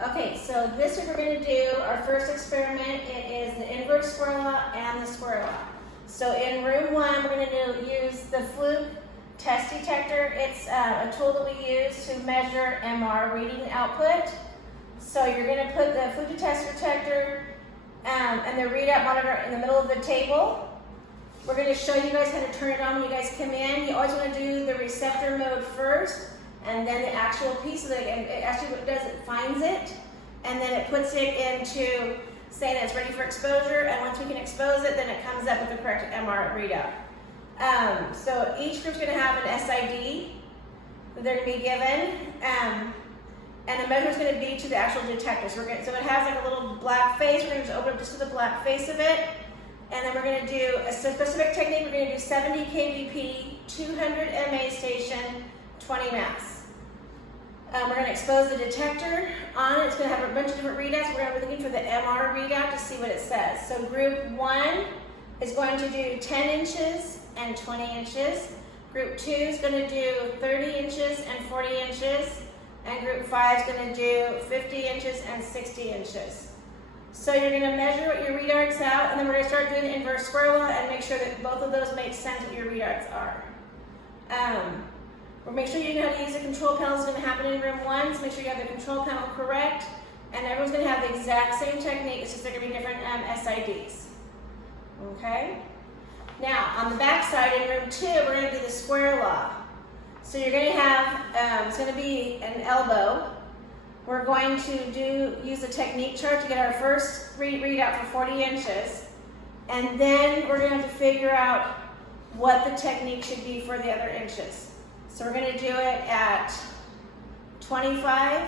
Okay, so this week we're going to do our first experiment. It is the inverse square law and the square law. So in room 1, we're going to use the Fluke test detector. It's a tool that we use to measure MR reading output. So you're going to put the Fluke test detector and the readout monitor in the middle of the table. We're going to show you guys how to turn it on when you guys come in. You always want to do the receptor mode first, and then the actual piece of it. It actually what it does, it finds it, and then it puts it into saying that it's ready for exposure, and once we can expose it, then it comes up with the correct MR readout. So each group's going to have an SID that they're going to be given, and the measure is going to be to the actual detector. So it has like a little black face. We're going to just open up just to the black face of it, and then we're going to do a specific technique. We're going to do 70 kVp, 200 MA station, 20 mass. We're going to expose the detector on. It's going to have a bunch of different readouts. We're going to be looking for the MR readout to see what it says. So group 1 is going to do 10 inches and 20 inches. Group 2 is going to do 30 inches and 40 inches. And group 5 is going to do 50 inches and 60 inches. So you're going to measure what your readouts out, and then we're going to start doing the inverse square law and make sure that both of those make sense what your readouts are. We'll make sure you know how to use the control panel. It's going to happen in room 1, so make sure you have the control panel correct. And everyone's going to have the exact same technique, it's just they're going to be different SIDs. Okay? Now, on the back side in room 2, we're going to do the square law. So you're going to have, it's going to be an elbow. We're going to use the technique chart to get our first readout for 40 inches. And then we're going to have to figure out what the technique should be for the other inches. So we're going to do it at 25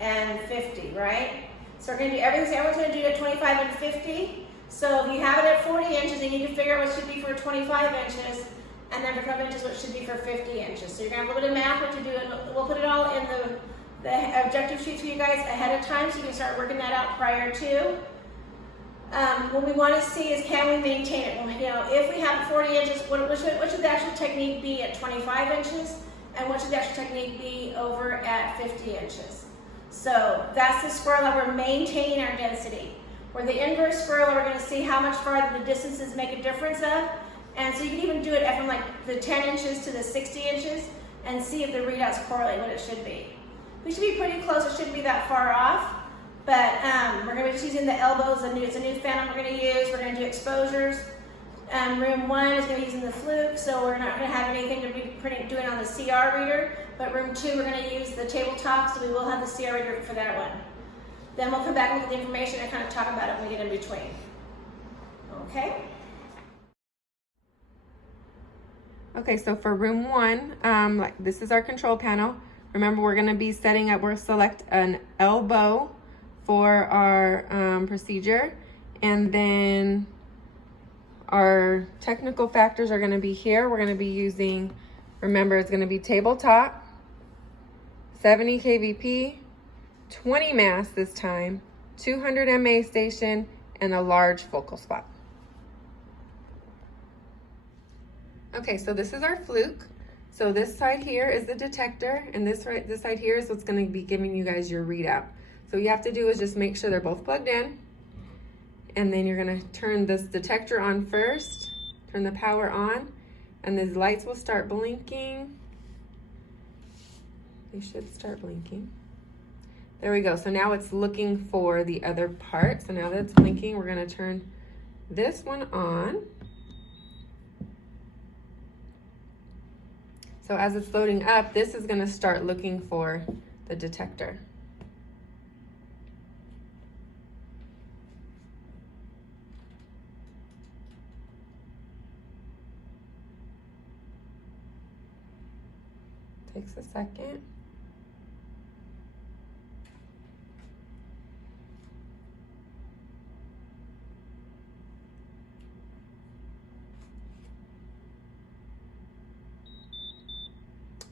and 50, right? So we're going to do everything. Everyone's going to do it at 25 and 50. So if you have it at 40 inches, then you need to figure out what should be for 25 inches, and then for 5 inches, what should be for 50 inches. So you're going to have a little bit of math what to do, and we'll put it all in the objective sheets for you guys ahead of time, so you can start working that out prior to. What we want to see is, can we maintain it? Well, you know, if we have 40 inches, what should the actual technique be at 25 inches? And what should the actual technique be over at 50 inches? So that's the square law. We're maintaining our density. Where the inverse square law, we're going to see how much farther the distances make a difference of. And so you can even do it from like the 10 inches to the 60 inches and see if the readouts correlate what it should be. We should be pretty close. It shouldn't be that far off. But we're going to be just using the elbows. It's a new phantom we're going to use. We're going to do exposures. Room 1 is going to be using the Fluke, so we're not going to have anything to be doing on the CR reader. But room 2, we're going to use the tabletop, so we will have the CR reader for that one. Then we'll come back and look at the information and kind of talk about it when we get in between. Okay? Okay, so for room 1, this is our control panel. Remember, we're going to be setting up, we'll select an elbow for our procedure, and then our technical factors are going to be here. We're going to be using, remember, it's going to be tabletop, 70 kVp, 20 mass this time, 200 MA station, and a large focal spot. Okay, so this is our Fluke. So this side here is the detector, and this side here is what's going to be giving you guys your readout. So what you have to do is just make sure they're both plugged in, and then you're going to turn this detector on first, turn the power on, and these lights will start blinking. They should start blinking. There we go. So now it's looking for the other part. So now that it's blinking, we're going to turn this one on. So as it's loading up, this is going to start looking for the detector. Takes a second.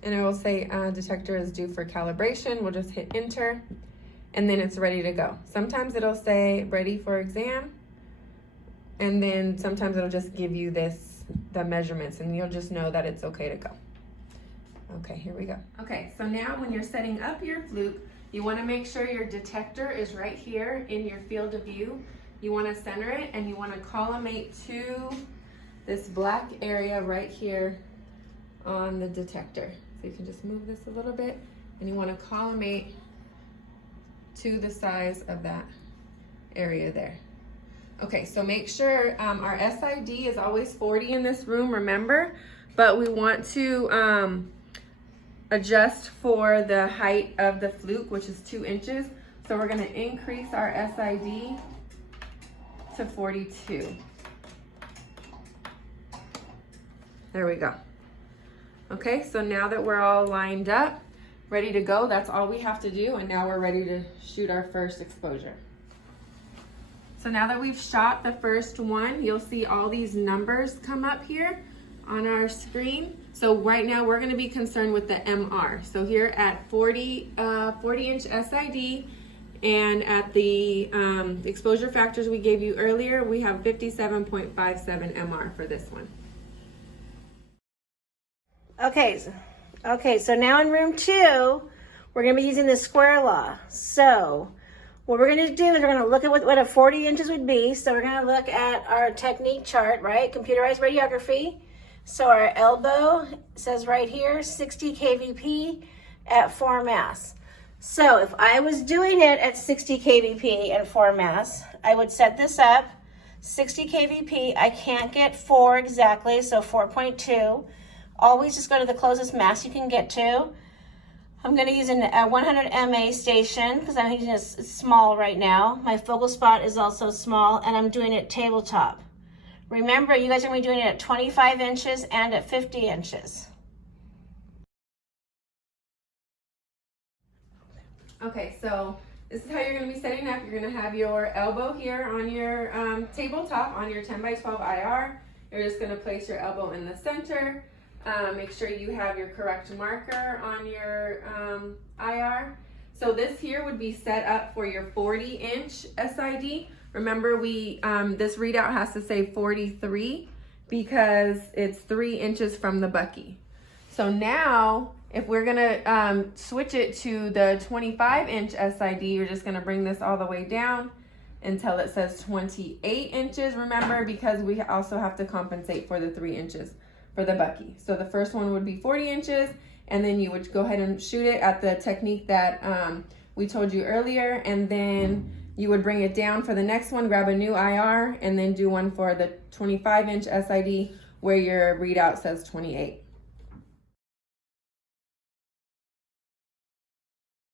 And it will say detector is due for calibration. We'll just hit enter, and then it's ready to go. Sometimes it'll say ready for exam, and then sometimes it'll just give you the measurements, and you'll just know that it's okay to go. Okay, here we go. Okay, so now when you're setting up your Fluke, You want to make sure your detector is right here in your field of view. You want to center it and you want to collimate to this black area right here on the detector. So you can just move this a little bit and you want to collimate to the size of that area there. Okay, so make sure our SID is always 40 in this room, remember, but we want to adjust for the height of the fluke, which is 2 inches. So we're gonna increase our SID to 42. There we go. Okay, so now that we're all lined up, ready to go, that's all we have to do, and now we're ready to shoot our first exposure. So now that we've shot the first one, you'll see all these numbers come up here on our screen. So right now we're gonna be concerned with the MR. So here at 40-inch SID and at the exposure factors we gave you earlier, we have 57.57 MR for this one. Okay, so now in room 2, we're gonna be using the square law. So what we're gonna do is we're gonna look at what a 40 inches would be. So we're gonna look at our technique chart, right? Computerized radiography. So our elbow says right here, 60 kVp at 4 mass. So if I was doing it at 60 kVp and 4 mass, I would set this up, 60 kVp, I can't get 4 exactly, so 4.2. Always just go to the closest mass you can get to. I'm going to use a 100 MA station because I'm using it small right now. My focal spot is also small, and I'm doing it tabletop. Remember, you guys are going to be doing it at 25 inches and at 50 inches. Okay, so this is how you're going to be setting up. You're going to have your elbow here on your tabletop on your 10x12 IR. You're just going to place your elbow in the center. Make sure you have your correct marker on your IR. So this here would be set up for your 40-inch SID. Remember, this readout has to say 43 because it's 3 inches from the bucky. So now, if we're gonna switch it to the 25-inch SID, you're just gonna bring this all the way down until it says 28 inches. Remember, because we also have to compensate for the 3 inches for the bucky. So the first one would be 40 inches, and then you would go ahead and shoot it at the technique that we told you earlier, and then you would bring it down for the next one, grab a new IR, and then do one for the 25-inch SID where your readout says 28.